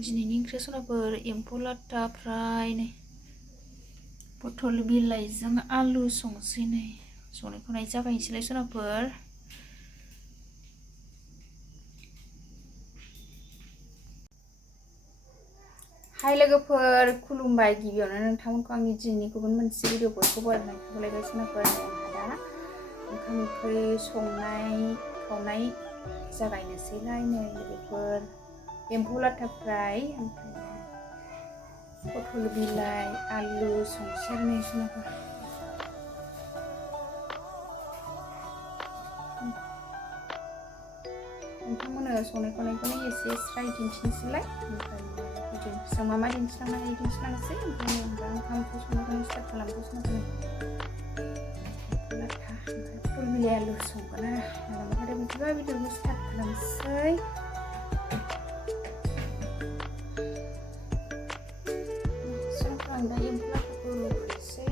दिनैनि ओंख्रि सनाफोर एम्फौ लाथा फ्राय नै पटल बिलाइजों आलु संसै नै संनायखौ नाय जागायनोसैलाय सनाफोर। हाय लोगोफोर खुलुमबाय। गिबियावनो नोंथांमोनखौ आंनि दिनैनि गुबुन मोनसे भिडिअखौ बरायनाय खावलायबाय सनाफोर। दा ओंखाम ओंख्रि संनाय खावनाय जागायनोसैलाय नै लोगोफोर। एम्फौ लाथा फ्राय ओमफ्राय पटल बिलाइ आलु संसै नै सनाफोर। नोंथांमोननो संनाय खावनायखौनो एसे स्राय दिन्थिनोसैलाय। ओमफ्राय जों मा दिन्थिलांनो हायो दिन्थिलांनोसै। ओमफ्राय दा ओंखाम ओंख्रि संनायखौनो स्टार्ट खालामनोसै सनाफोर। लाथा ओमफ्राय पटल बिलाइ आलु संगोन आरो मालाबा बिदिबा भिडिअखौ स्टार्ट खालामसै। आं दा एम्फौ लाथाखौ रुनोसै।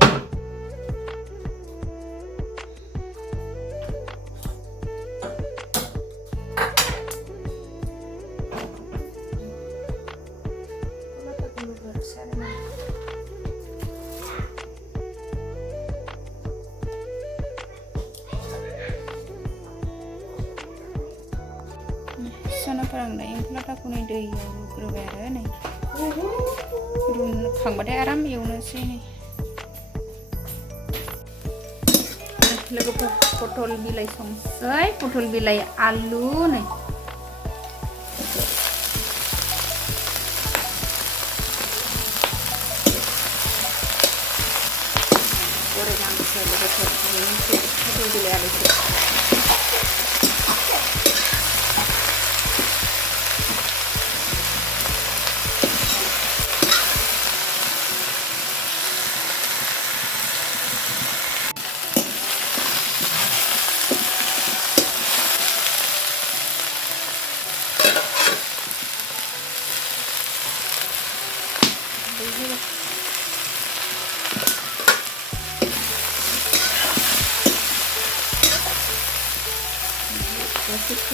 सनाफोर आं दा एम्फौ लाथाखौ नै दैयाव रुग्रोबाय आरो नै रुखांबाथाय आराम एवनोसै नै लोगोफोर। पटल बिलाइ संसै, पटल बिलाइ आलु नै बरायनांसै लोगोफोर। पटल बिलाइ आलुखौ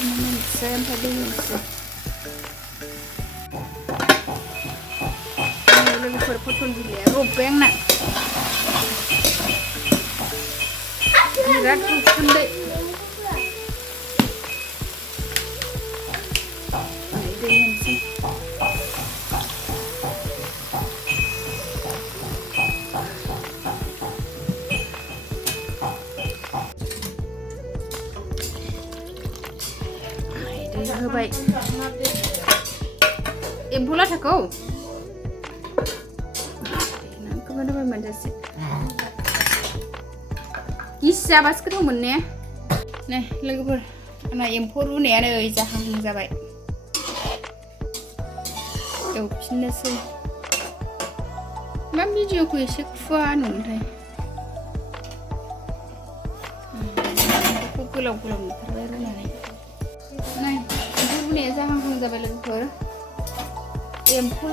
मोनसे ओमफ्राय दै होनोसै लोगोफोर। पटल बिलाइया रबबाय आंना बिराद उखुन्दै। दै होनोसै होबाय एम्फौ लाथाखौ होबाय मोनजासे गिसि जाबासो गोथाव मोनो ने। नै लोगोफोर आंना एम्फौ रुनाया नै जाहां जाबाय। एवफिननोसै। मा भिडिअखौ एसे खुवा नुयोथाय। एम्फौखौ गोलाव गोलाव नुथारबाय रुनानै। नै एम्फौ रुनाया जाहां जाबाय लोगोफोर। एम्फौ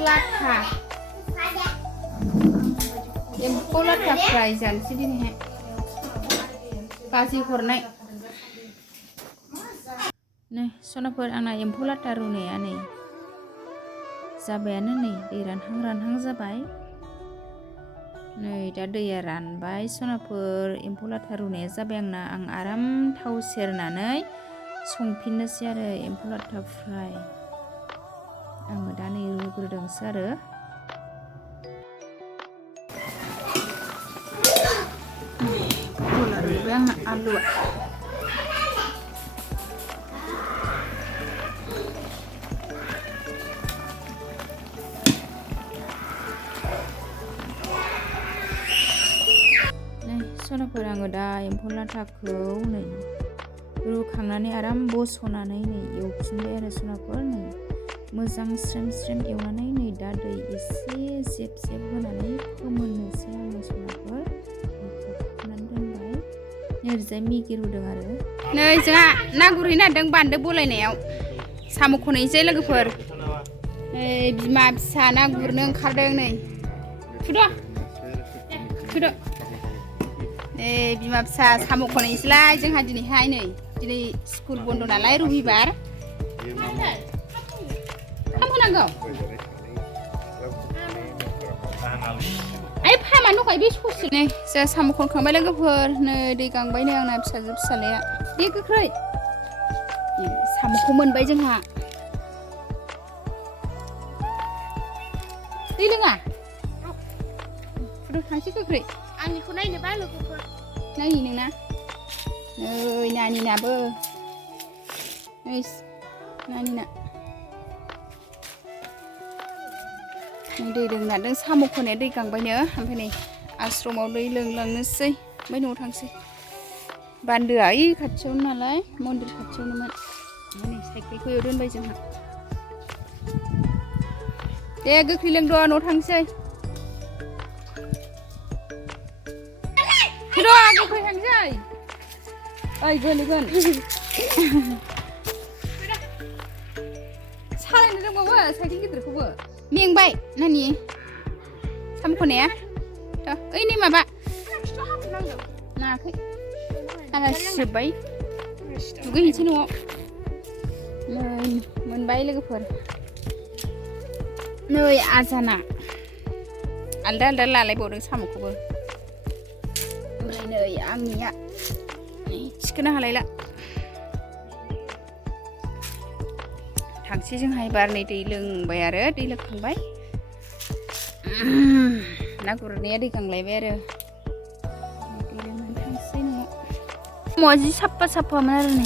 लाथा फ्राय जानोसै दिनैहाय बाजि हरनाय। नै सनाफोर आंना एम्फौ लाथा रुनाया नै जाबायानो नै दै रानहां जाबाय। नै दा दैया रानबाय सनाफोर। एम्फौ लाथा रुनाया जाबाय आंना। आं आराम थाव सेरनानै संफिननोसै आरो एम्फौ लाथा फ्राय। आङो दा नै रुग्रोदोंसो आरो पटला रुइबाय आंना आलुआ। नै सनाफोर आङो दा एम्फौ लाथाखौ नै रुखांनानै आराम बस'नानै नै एवफिनबाय आरो सनाफोर। नै मोजां स्रेम स्रेम एवनानै नै दा दै एसे जेब जेब होनानै फोमोननोसै आङो सनाफोर। खोबनानै दोनबाय। ओरैजाय मेगि रुदों आरो नै जोंहा ना गुरहैनो नागिरदों बान्दो बलायनायाव। साम' खनहैसै लोगोफोर। नै बिमा फिसा ना गुरनो ओंखारदों नै थुदो। नै बिमा फिसा साम' खनहैसैलाय जोंहा दिनैहाय। नै दिनै स्कुल बन्द' नालाय रबिबार। खाम होनांगौ Ai pha mà nó phải biết sụt này. Giờ xăm con khẳng bay lên cái phở này đi càng bay này ăn nạp xả giúp xả lẹ. Đi cứ khơi. Xăm con mình bay chăng hả? Đi lưng à? Được thằng xích cứ khơi. Anh con này này bay luôn cơ. Này nhìn nè. Ơi nè nhìn nè bơ. Này nhìn nè. Đây đừng là đang sao một con này đi càng bay nữa ham phải này ashram màu đây lưng lưng nó xí mấy nô thằng xí bàn đứa ấy khát châu nào lấy môn được khát châu nó này sạch cái quê đơn bây giờ hả để cứ khi lưng đua nô thằng xí khi đua cứ khi thằng xí ơi gần sao lại nó không có sạch cái gì không có miếng bay nani xăm con này đó ấy ni mà bạn nào cái là sợi bay cái gì chứ nó mình bay lên cái phần nơi azana anh đã là lấy bộ được xăm một cái bơ nơi ăn nhỉ cái nào lấy lại thằng xí hai bar này đi lưng bè rồi đi lưng thằng bay nó cũng này đi càng lấy về rồi đi lưng thằng xí nữa mua gì sắp mà này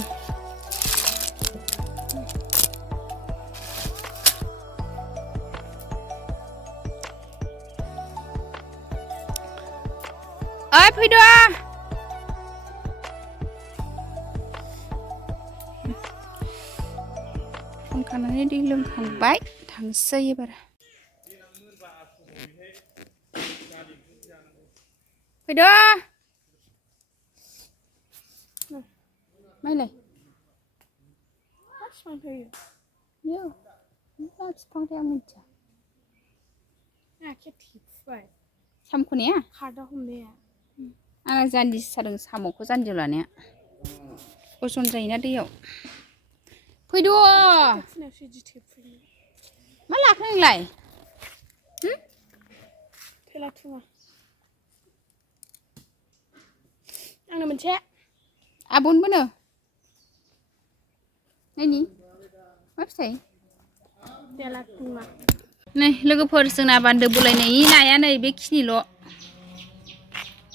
ơi phi đua thằng này đi lưng thằng bái thằng xây bà phải đó mấy này That's my baby. yeah that's part of mình chả Nè cái thịt vậy. xăm con nè Khá đó hôm nay. anh ra đi sao đừng xăm một cái rắn gì là nè ôi xuân dày nó đi không phải đua Nè suy nghĩ thịt vậy. má lạc nó lại Thế là thua. Ăn là mình chết. à bốn bữa nữa này nhỉ website Thế là thua. này लोगोफोर जोंना बान्दो बुलायनायनि नाया नै बेखिनिल'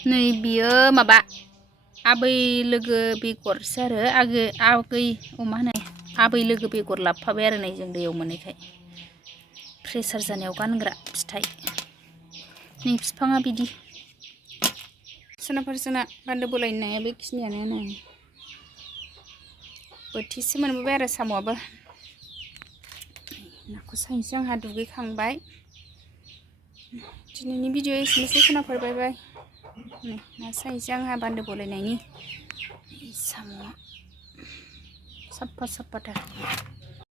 नै बियो माबा आबै लोगो बेगरसो आरो आगै मा होनो आबै लोगो बेगर लाबोफाबाय आरो नै जों दैयाव मोननायखाय प्रेसार जानायाव गानग्रा फिथाइ नै बिफाङा बिदि सोनाफोर जोंना बान्दो बुलायनाया बेखिनियानो नै बोथिसे मोनबोबाय आरो साम'आबो नाखौ सायनोसै आंहा दुगैखांबाय दिनैनि भिडिअ एसेनोसै खोनाफोर बाय बाय ना सायनोसै आंहा बान्दो बुलायनायनि साम'आ साफा साफाथार